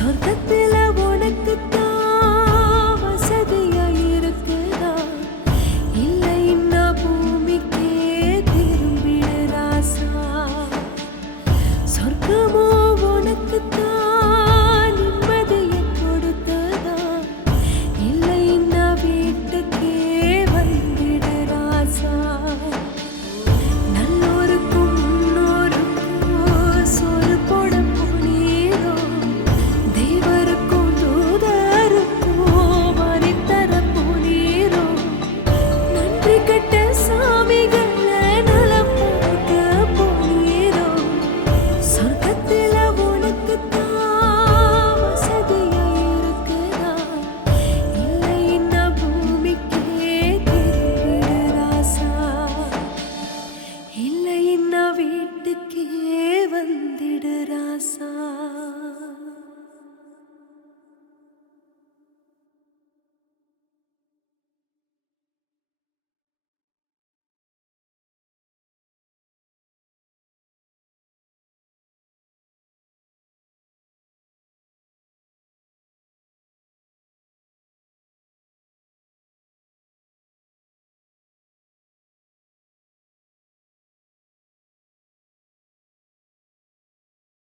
சொர்க்கத்தில்